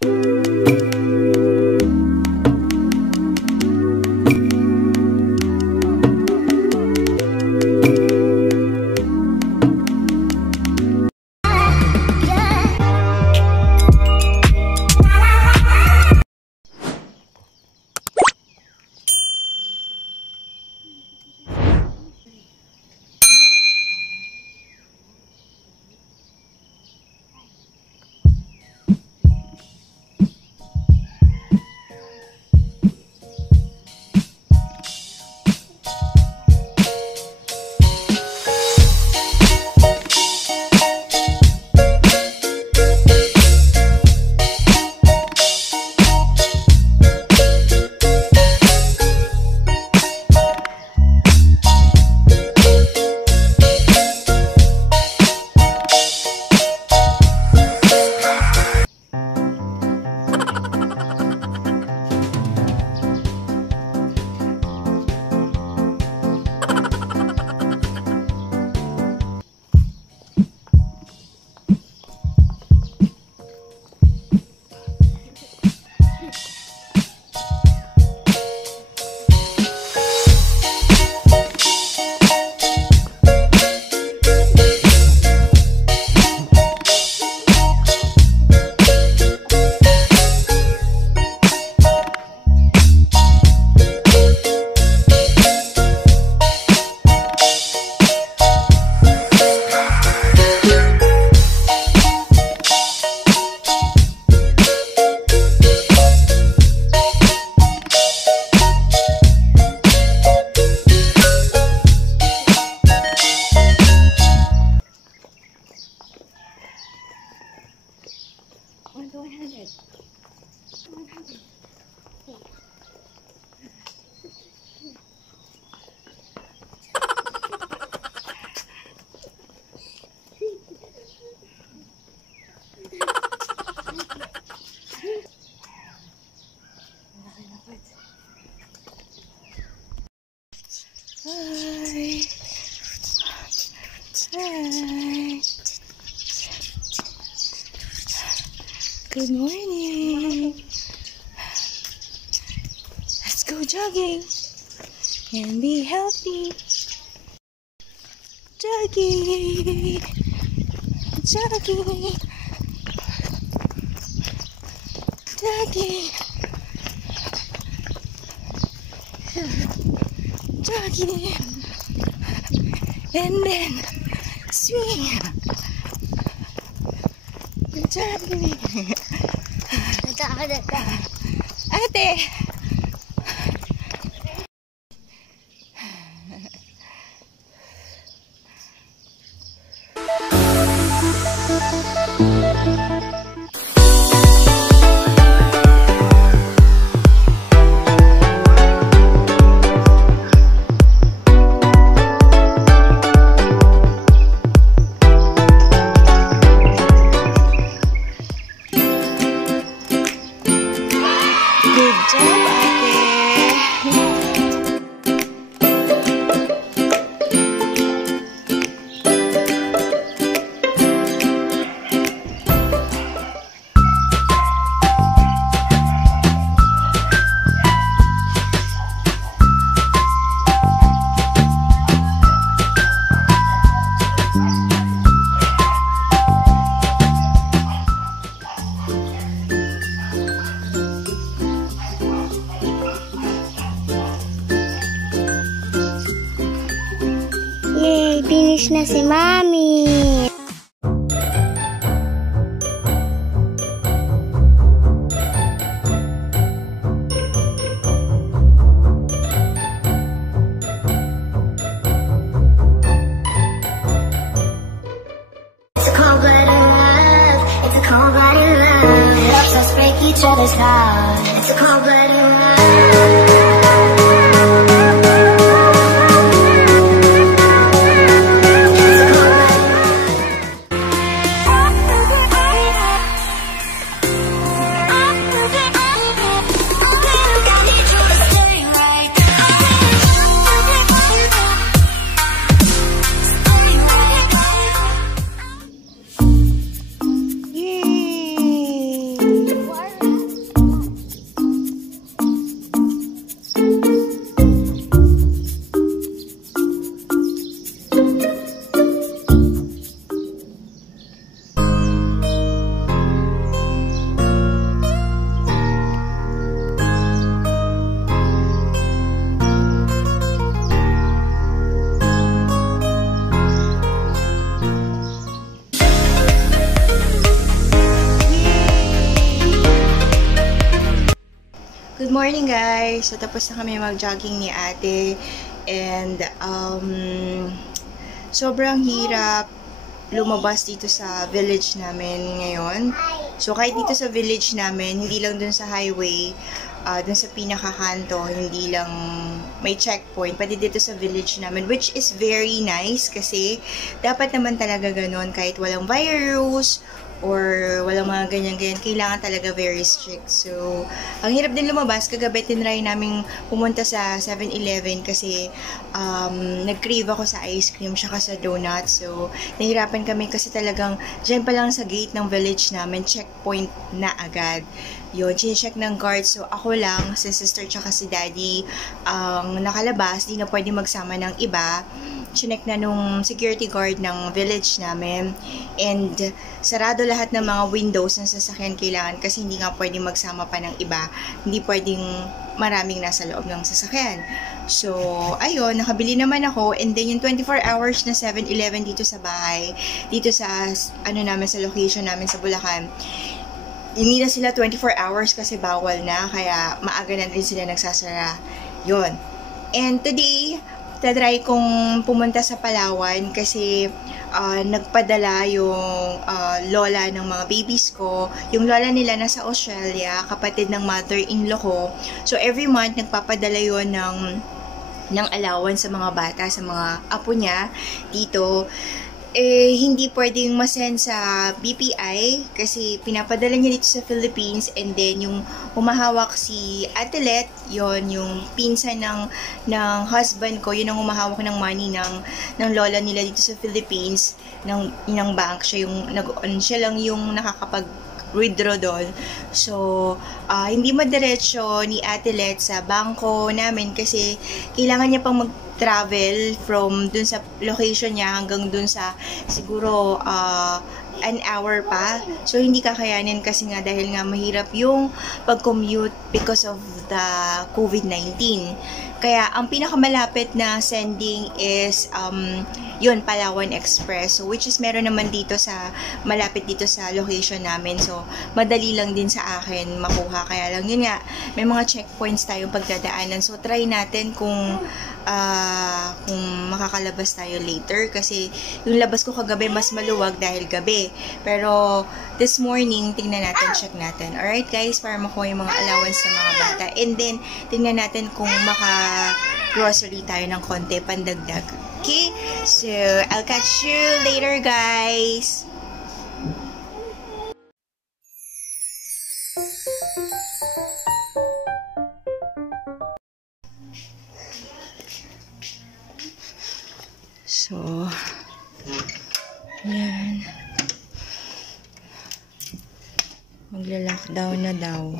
Hi. Hi. Good morning. Let's go jogging and be healthy. Jogging. Jogging. Jogging. Jogging. And then swing. Jogging. Ate. Good job, Ate. Yay! Finish na si Mami! It's a cold-blooded love. It's a cold-blooded love. Let's just break each other's hearts. It's a cold-blooded love. Yay! Good morning guys! So tapos na kami mag-jogging ni ate and sobrang hirap lumabas dito sa village namin ngayon. So kahit dito sa village namin, hindi lang dun sa highway, dun sa pinakakanto, hindi lang may checkpoint, pati dito sa village namin, which is very nice kasi dapat naman talaga ganun kahit walang virus or walang mga ganyan-ganyan, kailangan talaga very strict. So, ang hirap din lumabas. Kagabi, tinry namin pumunta sa 7-Eleven kasi nag-crave ako sa ice cream tsaka sa donut. So, nahirapan kami kasi talagang dyan pa lang sa gate ng village namin, checkpoint na agad. Yun, chinecheck ng guard. So, ako lang, si sister tsaka si daddy ang nakalabas. Di na pwede magsama ng iba. Chinek na nung security guard ng village namin. And, sarado lahat ng mga windows ng sasakyan kailangan kasi hindi nga pwede magsama pa ng iba. Hindi pwedeng maraming nasa loob ng sasakyan. So, ayun, nakabili naman ako. And then, yung 24 hours na 7-Eleven dito sa bahay, dito sa, namin, sa location namin sa Bulacan, hindi na sila 24 hours kasi bawal na, kaya maaga na rin sila nagsasara. Yun. And today, tatry kong pumunta sa Palawan kasi nagpadala yung lola ng mga babies ko. Yung lola nila nasa Australia, kapatid ng mother-in-law ko. So, every month, nagpapadala yun ng allowance sa mga bata, sa mga apo niya dito. Hindi pwedeng masend sa BPI kasi pinapadala niya dito sa Philippines, and then yung humahawak si Ate Let, yon yung pinsan ng husband ko, yun ang humahawak ng money ng lola nila dito sa Philippines, ng bank. Siya lang yung nakakapag-withdraw doon. So, hindi madiretso ni Ate Let sa bangko namin kasi kailangan niya pang travel from dun sa location niya hanggang dun sa siguro an hour pa. So, hindi kakayanin kasi nga dahil nga mahirap yung pag-commute because of the COVID-19. Kaya, ang pinakamalapit na sending is, yun, Palawan Express. So, which is meron naman dito malapit dito sa location namin. So, madali lang din sa akin makuha. Kaya lang, yun nga, may mga checkpoints tayong pagdadaanan. So, try natin kung makakalabas tayo later. Kasi, yung labas ko kagabi mas maluwag dahil gabi. Pero, this morning, tingnan natin, check natin. Alright, guys, para makuha yung mga allowance ng mga bata. And then, tingnan natin kung grocery tayo ng konti, pandagdag. Okay? So, I'll catch you later, guys! So, yan. Magla-lockdown na daw.